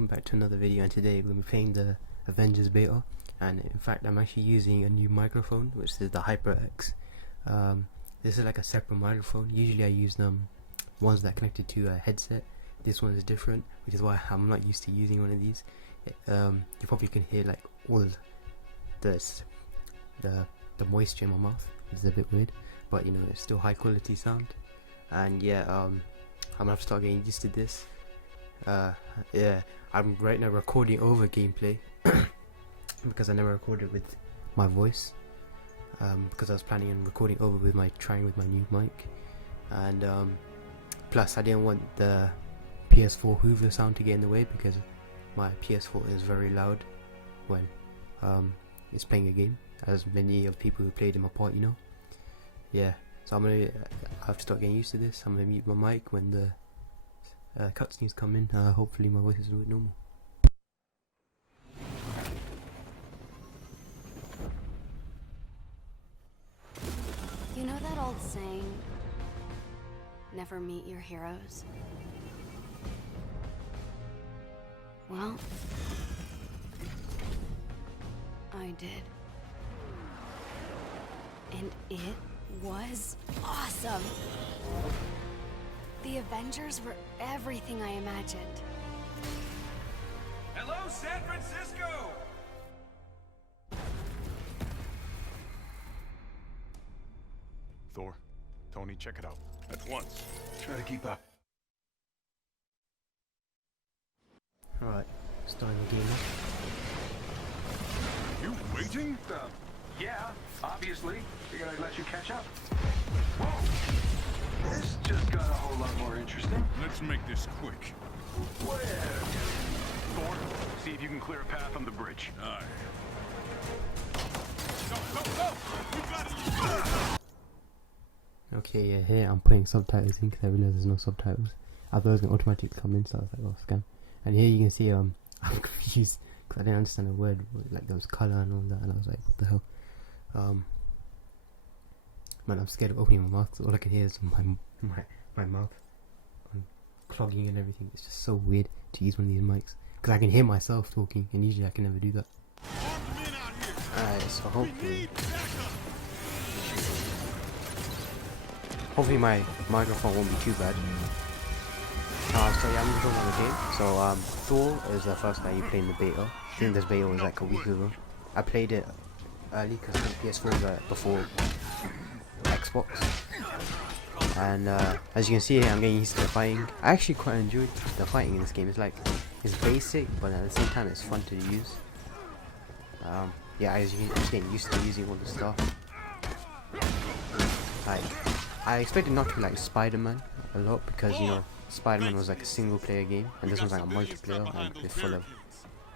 welcome back to another video, and today we'll be playing the Avengers beta. And in fact I'm actually using a new microphone, which is the HyperX. This is like a separate microphone. Usually I use ones that are connected to a headset. This one is different, which is why I'm not used to using one of these. You probably can hear like all this, the moisture in my mouth. It's a bit weird, but you know, it's still high quality sound. And yeah, I'm gonna have to start getting used to this. Yeah, I'm right now recording over gameplay because I never recorded with my voice, because I was planning on recording over with trying with my new mic. And plus I didn't want the PS4 Hoover sound to get in the way, because my PS4 is very loud when it's playing a game, as many of the people who played in my party know. Yeah, so I have to start getting used to this. I'm gonna mute my mic when the cutscenes come in. Hopefully my voice is a bit normal. You know that old saying, never meet your heroes? Well, I did. And it was awesome! The Avengers were everything I imagined. Hello, San Francisco! Thor, Tony, check it out. At once. Try to keep up. Alright, starting the game. You waiting? Yeah, obviously. Figured I'd let you catch up. Whoa! This just got a whole lot more interesting. Let's make this quick. Where? Thor, see if you can clear a path on the bridge. Aye. Go! We got it! Okay, yeah, here I'm putting subtitles in because I realized there's no subtitles. I thought it was going to automatically come in, so I was like, oh, scam. And here you can see I'm confused because I didn't understand a word, like there was colour and all that, and I was like, what the hell? Man, I'm scared of opening my mouth, so all I can hear is my mouth clogging and everything. It's just so weird to use one of these mics, because I can hear myself talking, and usually I can never do that. Alright, so hopefully my microphone won't be too bad. So yeah, I'm just going on the game. So Thor is the first guy you play in the beta. I think this beta was like a week ago. I played it early because PS4 was before Xbox. And as you can see here, I'm getting used to the fighting. I actually quite enjoyed the fighting in this game. It's basic, but at the same time it's fun to use. Yeah, I'm just getting used to using all the stuff. Like, I expected not to be like Spider-Man a lot, because you know, Spider-Man was like a single player game, and this one's like a multiplayer, and it's full of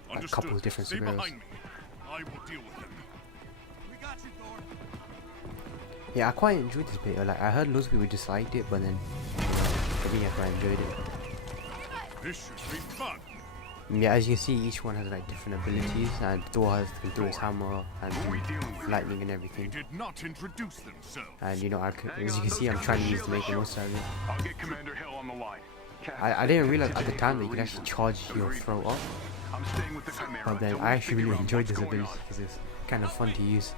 like a couple of different superheroes. Yeah, I quite enjoyed this beta. Like, I heard loads of people disliked it, but then for me I quite enjoyed it. This should be fun. Yeah, as you can see, each one has like different abilities, and Thor can throw his hammer and lightning and everything. They did not introduce themselves. And you know, as you can see, I'm trying to use the make the most out of it. I'll get Commander Hill on the line. I didn't realize at the time that you could actually charge your throw up, I'm staying with the Chimera. but then I actually really enjoyed this ability because it's kind of fun to use.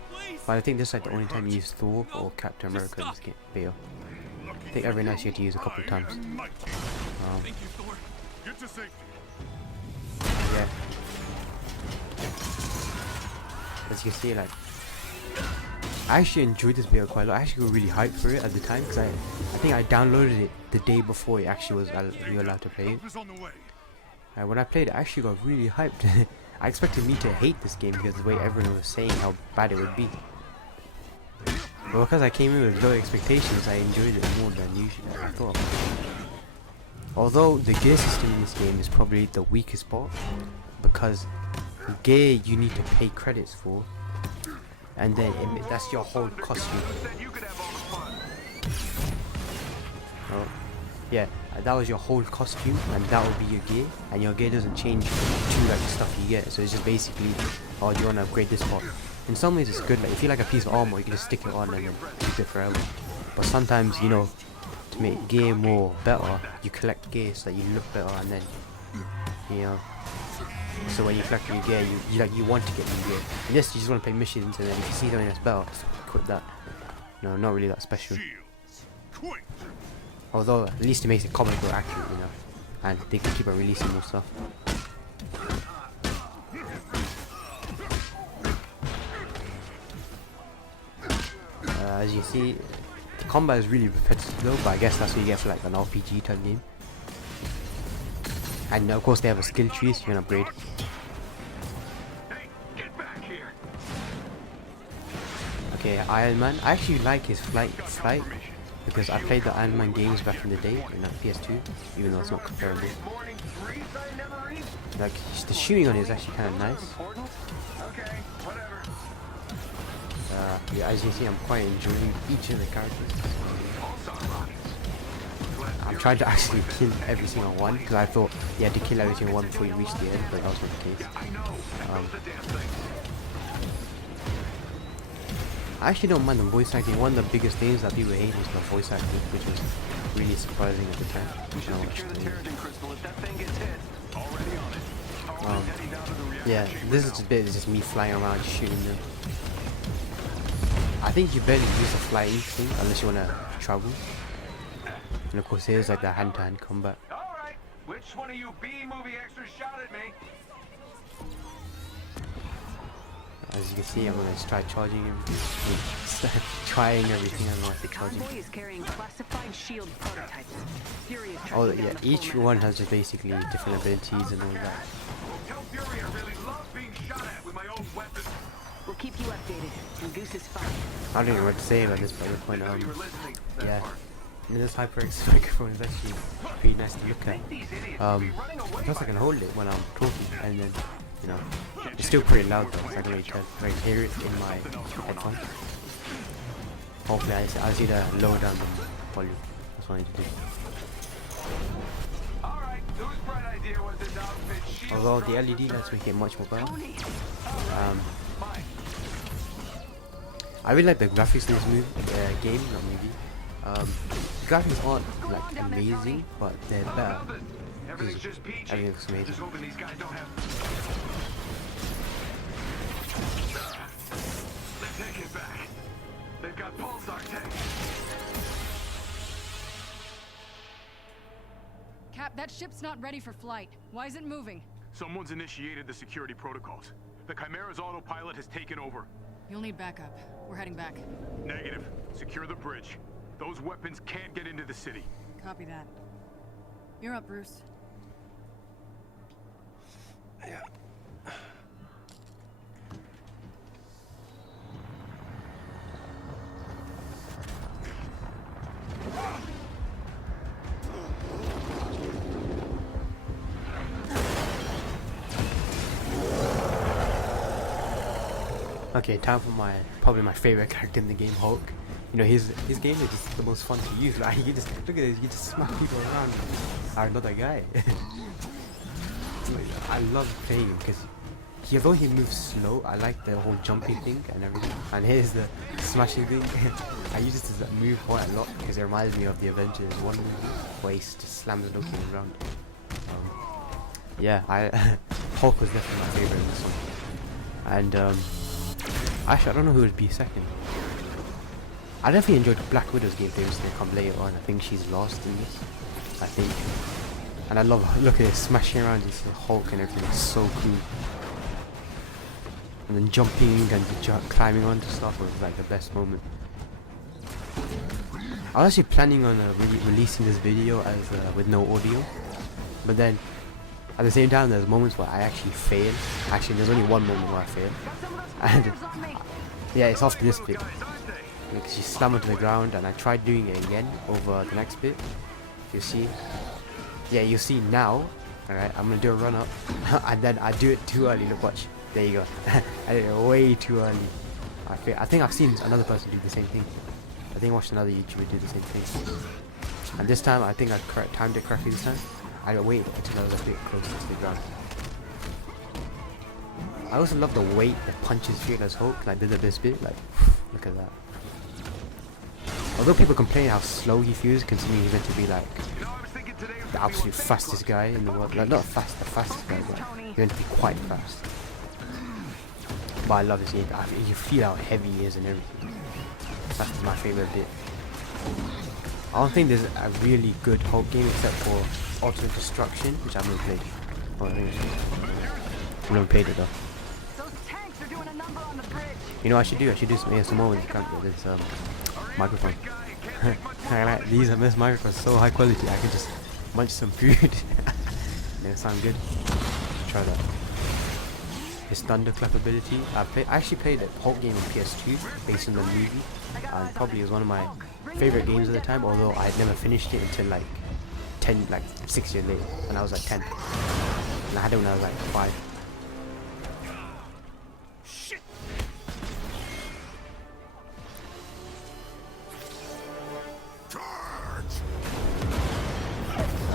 But I think this is like the only time you use Thor or Captain America in this game beta. I think every night you have to use a couple of times. Thank you, Thor. Get to safety. Yeah. As you can see, like, I actually enjoyed this beta quite a lot. I actually got really hyped for it at the time, because I think I downloaded it the day before it actually was you were allowed to play it. And when I played it, I actually got really hyped. I expected me to hate this game because of the way everyone was saying how bad it would be. But because I came in with low expectations, I enjoyed it more than usually I thought. Although the gear system in this game is probably the weakest part, because gear you need to pay credits for, and then that's your whole costume. Oh, yeah, that was your whole costume, and that will be your gear, and your gear doesn't change to like the stuff you get. So it's just basically, oh, do you want to upgrade this part? In some ways it's good. Like if you like a piece of armor, you can just stick it on and then keep it forever. But sometimes, you know, to make gear more better, you collect gear so that you look better, and then, you know, So when you collect new gear, you want to get new gear. In this, you just want to play missions, and then if you see something that's better, just equip that. No, not really that special. Shields. Quick. Although at least it makes it comic book accurate, you know, and they can keep on releasing more stuff. As you see, the combat is really repetitive though, but I guess that's what you get for like an RPG type game. And of course they have a skill tree, so you can upgrade. Hey, get back here. Okay, Iron Man. I actually like his flight because I played the Iron Man games back in the day in like PS2, even though it's not comparable. Morning breeze I never eat. Like the shooting on it is actually kind of nice. Important? Okay, whatever. Yeah, as you see, I'm quite enjoying each of the characters. I'm trying to actually kill every single one because I thought you had to kill every single one before you reach the end, but that was not the case. I actually don't mind the voice acting. One of the biggest things that people hate was the voice acting, which was really surprising at the time. Yeah, this is just me flying around shooting them. I think you barely use the flying thing unless you want to travel. And of course here's like the hand-to-hand combat. Alright, which one of you B-movie extras shot at me? As you can see, I'm gonna just try charging him. Trying everything, I don't know if charging. Convoy is carrying classified shield prototypes. Fury is Oh tracking yeah, down the each full one master. has just basically different abilities and all that. Tell Fury I really love being shot at with my own weapon. We'll keep you updated. And Goose is fine. I don't even know what to say about this by the point. You were listening to that Yeah. part. And this HyperX microphone is actually pretty nice to look at. These idiots will be running away Plus I by can hold it when I'm talking, and then, you know, it's still pretty loud though, so I can really tell. I can hear it in my headphones. Hopefully I see the lower down the volume. That's what I need to do. Alright, whose bright idea was this outfit? Shield Although the LED lights make it much more better. I really like the graphics in this game, not movie. The graphics aren't like amazing, but they're better. Everything's just peachy. Everything looks amazing. Just hoping these guys don't have. They take it back. They've got pulsar tanks. Cap, that ship's not ready for flight. Why is it moving? Someone's initiated the security protocols. The Chimera's autopilot has taken over. You'll need backup. We're heading back. Negative. Secure the bridge. Those weapons can't get into the city. Copy that. You're up, Bruce. Okay, time for probably my favorite character in the game, Hulk. You know, his game is just the most fun to use. Like, you just look at this, you just smack people around. I'm not that guy. I love playing him because although he moves slow, I like the whole jumping thing and everything. And here's the smashing thing. I use this to move quite a lot because it reminds me of the Avengers 1 movie where he just slams Loki around. Yeah, Hulk was definitely my favorite in this one. And actually, I don't know who would be second. I definitely enjoyed Black Widow's gameplay, which they come later on. I think she's lost in this. I think. And I love, look at this, smashing around this Hulk and everything. It's so cool. And then jumping and climbing onto stuff was like the best moment. I was actually planning on releasing this video as with no audio, but then at the same time there's moments where I actually fail. Actually, there's only one moment where I fail, and yeah, it's after this bit. Because you slam onto the ground, and I tried doing it again over the next bit. You see, yeah, you see now. All right, I'm gonna do a run up, and then I do it too early. Look, watch. There you go. I did it way too early. I think I've seen another person do the same thing. I think I watched another YouTuber do the same thing. And this time, I think I timed it correctly this time. I waited until I was a bit closer to the ground. I also love the weight that punches feel as Hulk. Like, there's a bit, like, look at that. Although people complain how slow he feels, considering he's meant to be like the absolute fastest guy in the world. Like, not fast, the fastest guy, but he's going to be quite fast. But I love this game. I mean, you feel how heavy he is and everything. That's my favorite bit. I don't think there's a really good Hulk game except for Auto Destruction, which I've never played. Oh, I've never played it though. Those tanks are doing a number on the bridge. You know what I should do? I should do some ASMR with this microphone. These are best microphones, so high quality. I can just munch some food. Yeah, sound good. Try that. His thunderclap ability. I actually played a Hulk game on PS2 based on the movie, and probably was one of my favorite games at the time. Although I had never finished it until like 6 years later, when I was like 10. And I had it when I was like 5.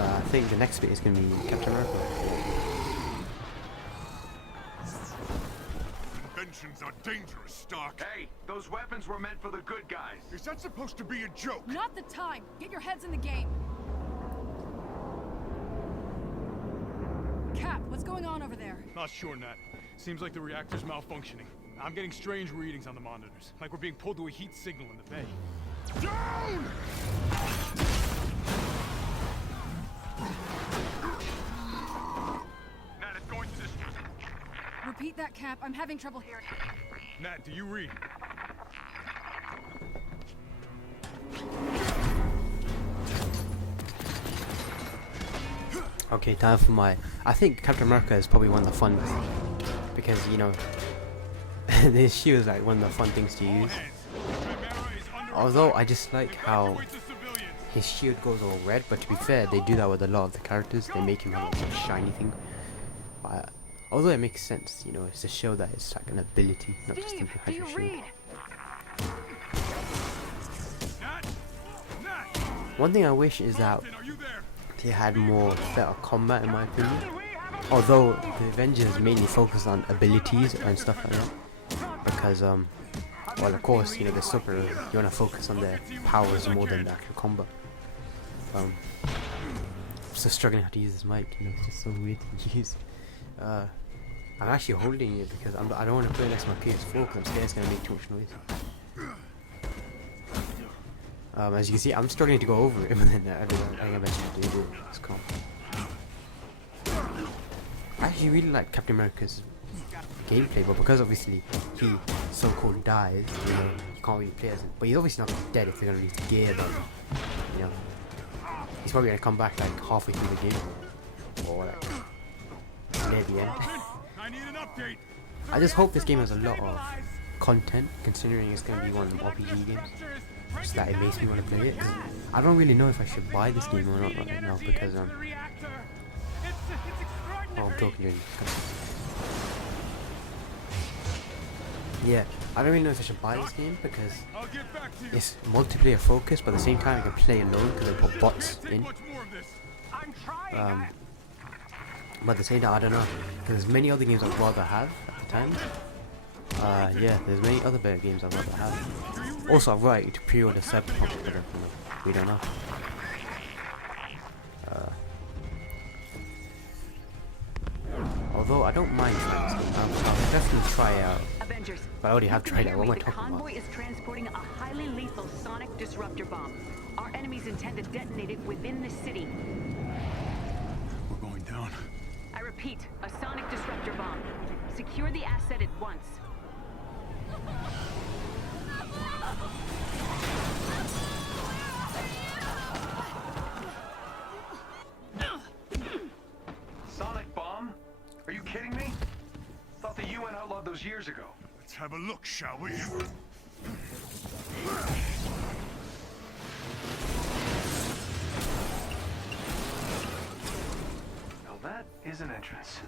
I think the next bit is going to be Captain America. Inventions are dangerous, Stark. Hey, those weapons were meant for the good guys. Is that supposed to be a joke? Not the time. Get your heads in the game. Cap, what's going on over there? Not sure, Nat. Seems like the reactor's malfunctioning. I'm getting strange readings on the monitors, like we're being pulled to a heat signal in the bay. Down! Nat, it's going to this. Repeat that, Cap. I'm having trouble hearing. Nat, do you read? Okay, time for my... I think Captain America is probably one of the fun... Because, you know... this shield is like one of the fun things to use. Although, I just like how... his shield goes all red, but to be fair, they do that with a lot of the characters. They make him have a shiny thing. But, although it makes sense, you know, it's to show that it's like an ability, not just simply have your shield. One thing I wish is that they had more better combat, in my opinion. Although the Avengers mainly focus on abilities and stuff like that, because well, of course, you know, the superheroes, you want to focus on their powers more than the actual combat. I'm still struggling how to use this mic. You know, it's just so weird to use. I'm actually holding it because I don't want to play next to my PS4 because I'm scared it's gonna make too much noise. As you can see, I'm struggling to go over it, but then I eventually do it. It's cool. I actually really like Captain America's gameplay, but because obviously he so-called dies, you know, you can't really play as him. But he's obviously not gonna be dead if they're gonna release the gear, then, you know, he's probably gonna come back like halfway through the game, or like near the end. I need an update. I just hope this game has a lot of content, considering it's gonna be one of the RPG games. Just that it makes me want to play it. I don't really know if I should buy this game or not right now because oh, I'm talking to you. Yeah, I don't really know if I should buy this game because it's multiplayer focused, but at the same time I can play alone because they put bots in. But at the same time, I don't know, because there's many other games I'd rather have at the time. Yeah, there's many other better games I'd rather have. Also, I've right to pre-order Cyberpunk, but we don't know. Although I don't mind trying this game, I'll definitely try it out. Avengers, But I already have tried it. What am I the talking about? convoy is transporting a highly lethal sonic disruptor bomb. Our enemies intend to detonate it within the city. We're going down. I repeat, a sonic disruptor bomb. Secure the asset at once. Sonic bomb? Are you kidding me? Thought the UN outlawed those years ago. Let's have a look, shall we? Now that is an entrance.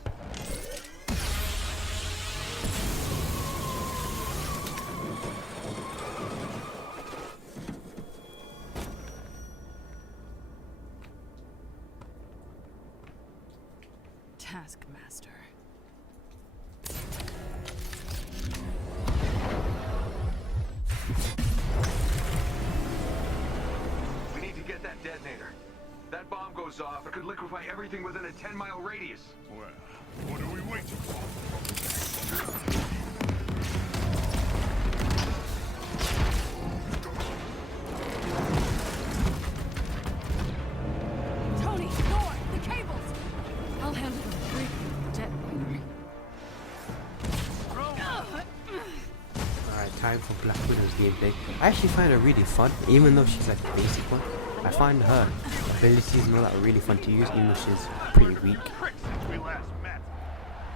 Taskmaster. We need to get that detonator. That bomb goes goes off, it could liquefy everything within a 10-mile radius. Well, what are we waiting for? Tony, Thor, the cables! I'll handle the detonator. Alright, time for Black Widow's gameplay. I actually find her really fun, even though she's like the basic one. I find her abilities and all that are really fun to use, even though she's pretty weak.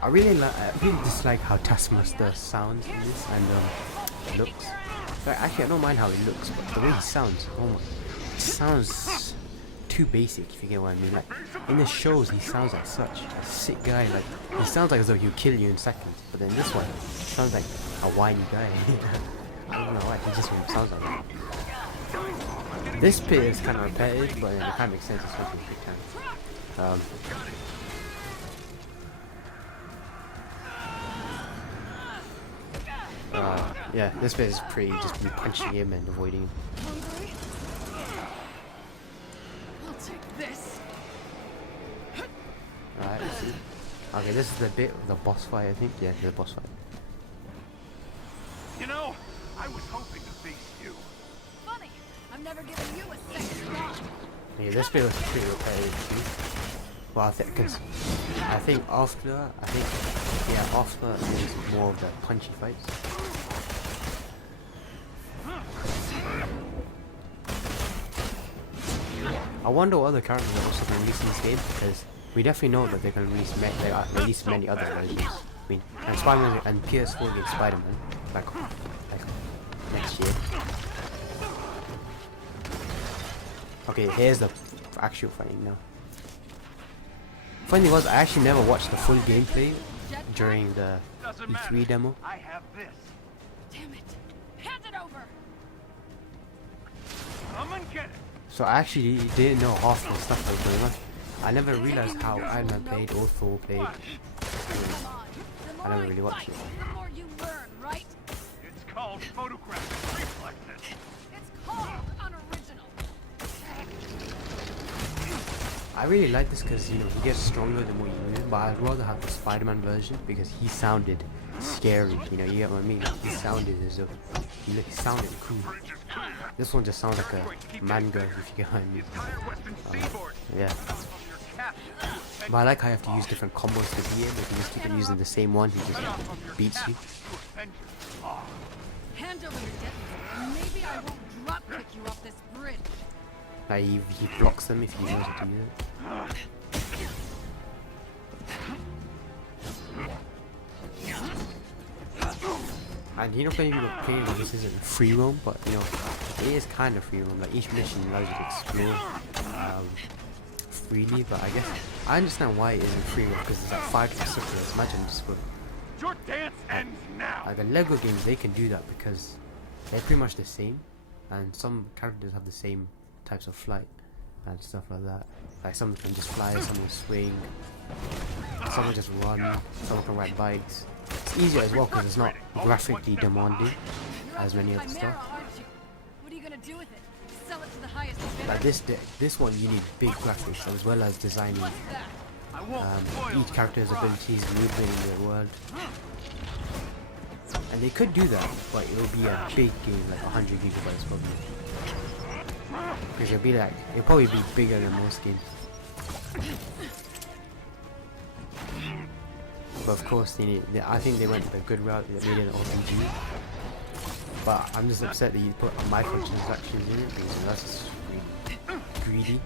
I really dislike how Taskmaster sounds in this and looks. Like, actually, I don't mind how he looks, but the way he sounds, oh my, he sounds too basic, if you get what I mean. Like in the shows, he sounds like such a sick guy. Like he sounds like as though he'll kill you in seconds. But then this one, he sounds like a whiny guy. I don't know why. He just sounds like that. This bit is kind of repetitive, but it kind of makes sense, especially big time. Yeah, this bit is pretty just me punching him and avoiding him. Hungry? I'll take this. Alright, let's see. Okay, this is the bit of the boss fight, I think. Yeah, the boss fight. You know, I was hoping to face you. Funny, I'm never giving you a second thought. Yeah, this bit was pretty repetitive too. Well, I think after is more of the punchy fights. I wonder what other characters are also going to release in this game, because we definitely know that they're going to release many other versions. I mean, and Spider-Man and PS4 get Spider-Man like next year. Okay, here's the actual fighting now. Funny thing was, I actually never watched the full gameplay during the E3 demo. I have this. Damn it. Hand it over. Come and get it. So I actually didn't know half the stuff that was going on. I never realized how Iron Man played or Thor played. Come on. The more I never really watched fight, it. the more you learn, right? It's called photographic reflexes. It's called unoriginal. I really like this because, you know, he gets stronger the more you use him, but I'd rather have the Spider-Man version because he sounded scary, you know, you get what I mean? He sounded as though, he sounded cool. This one just sounds like a manga, if you get what I mean. Yeah. But I like how you have to use different combos to beat him. If you just keep using the same one, he just beats you. Hand over your detonator, and maybe I won't drop kick you off this bridge. Like he blocks them if he knows how to use it. And you know, playing this isn't free roam, but you know, it is kind of free roam. Like each mission allows you to explore freely, but I guess I understand why it isn't free roam because there's like 5 different subjects. Imagine this for Your dance ends now. like the Lego games, they can do that because they're pretty much the same, and some characters have the same types of flight and stuff like that. Like some can just fly, some can swing, some can just run, some can ride bikes. It's easier as well because it's not graphically demanding as many other Chimera, stuff. aren't you? What are you gonna do with it? Sell it to the highest bidder? Like this one you need big graphics as well as designing What's that? I won't spoil each character's abilities, movement in their world. And they could do that, but it will be a big game, like 100 gigabytes probably. Because it'll probably be bigger than most games. But of course, I think they went the good route. They made it an RPG. But I'm just upset that you put microtransactions in it because that's just really greedy.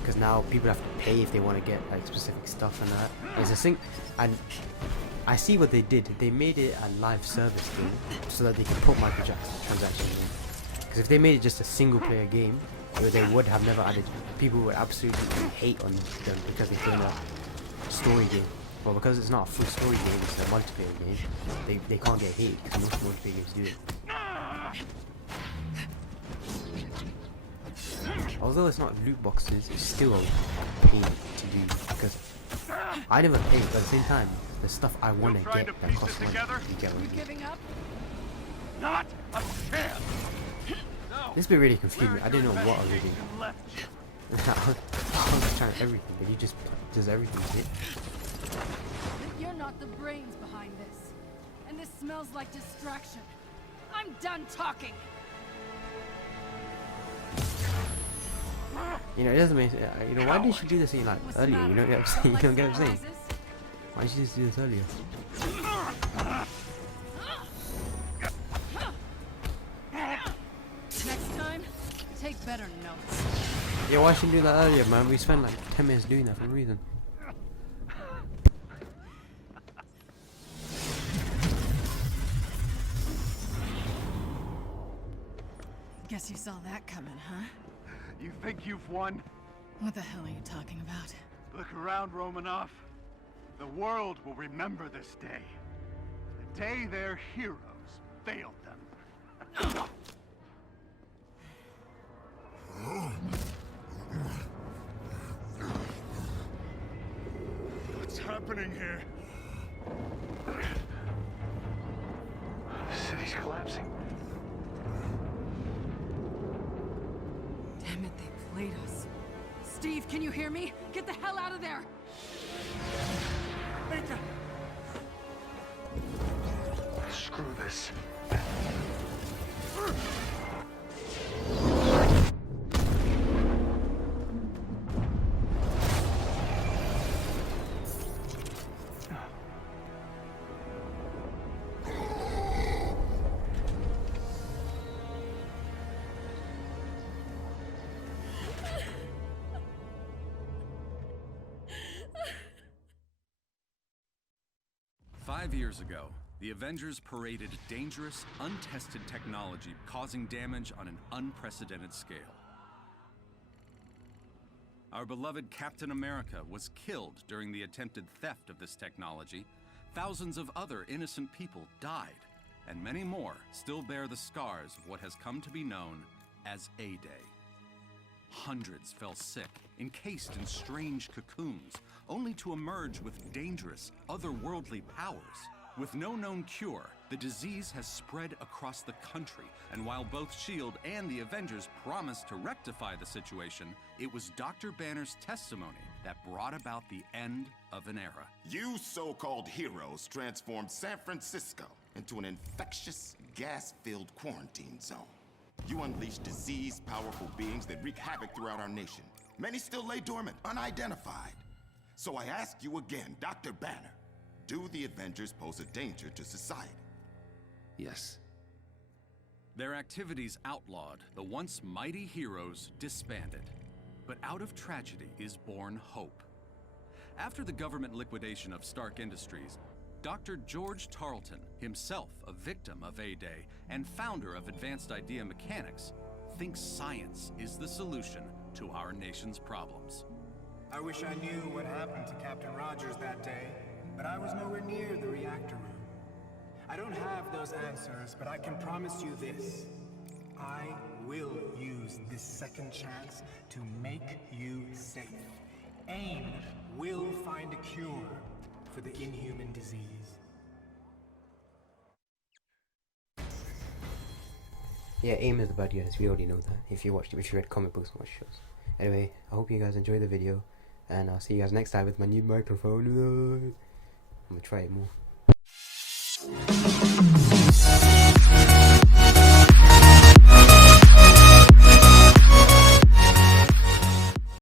Because now people have to pay if they want to get like specific stuff and that. It's a thing, and I see what they did. They made it a live service game so that they can put microtransactions in. Because if they made it just a single player game, they would have never added. People would absolutely hate on them because they're doing a story game. Well, because it's not a full story game, it's a multiplayer game. They can't get hated because most multiplayer games do it. Although it's not loot boxes, it's still a pain to do because I never pay, but at the same time, the stuff I want to get that costs money, you get what I You mean. giving up? Not a chance. No. This bit really confused me. I didn't know what I was doing. Left you. I was trying everything, but you just does everything, shit. But you're not the brains behind this. And this smells like distraction. I'm done talking. You know, it doesn't make sense. You know, why didn't she do this like What's the earlier? matter? You know what I'm saying? You don't get what I'm saying? Surprises? Why didn't she just do this earlier? Next time, take better notes. Yeah, why didn't she do that earlier, man? We spent like 10 minutes doing that for no reason. Guess you saw that coming, huh? You think you've won? What the hell are you talking about? Look around, Romanoff. The world will remember this day. The day their heroes failed them. What's happening here? The city's collapsing. Damn it, they played us. Steve, can you hear me? Get the hell out of there! Mika! Screw this. Five years ago, the Avengers paraded dangerous, untested technology causing damage on an unprecedented scale. Our beloved Captain America was killed during the attempted theft of this technology. Thousands of other innocent people died, and many more still bear the scars of what has come to be known as A-Day. Hundreds fell sick, encased in strange cocoons, only to emerge with dangerous, otherworldly powers. With no known cure, the disease has spread across the country, and while both S.H.I.E.L.D. and the Avengers promised to rectify the situation, it was Dr. Banner's testimony that brought about the end of an era. You so-called heroes transformed San Francisco into an infectious, gas-filled quarantine zone. You unleashed diseased, powerful beings that wreak havoc throughout our nation. Many still lay dormant, unidentified. So I ask you again, Dr. Banner, do the Avengers pose a danger to society? Yes. Their activities outlawed, the once mighty heroes disbanded. But out of tragedy is born hope. After the government liquidation of Stark Industries, Dr. George Tarleton, himself a victim of A-Day and founder of Advanced Idea Mechanics, thinks science is the solution to our nation's problems. I wish I knew what happened to Captain Rogers that day, but I was nowhere near the reactor room. I don't have those answers, but I can promise you this. I will use this second chance to make you safe. AIM will find a cure for the inhuman disease. Yeah, AIM is the bad guys, we already know that. If you read comic books and watch shows. Anyway, I hope you guys enjoy the video, and I'll see you guys next time with my new microphone. I'm gonna try it more.